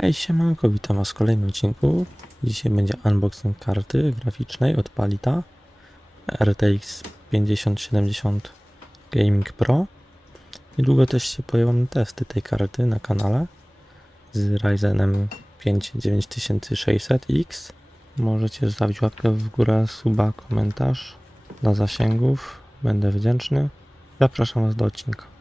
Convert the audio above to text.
Hej, siemanko, witam was w kolejnym odcinku. Dzisiaj będzie unboxing karty graficznej od Palita RTX 5070 Gaming Pro. Niedługo też się pojawią testy tej karty na kanale z Ryzenem 5 9600X. Możecie zostawić łapkę w górę, suba, komentarz dla zasięgów. Będę wdzięczny. Zapraszam was do odcinka.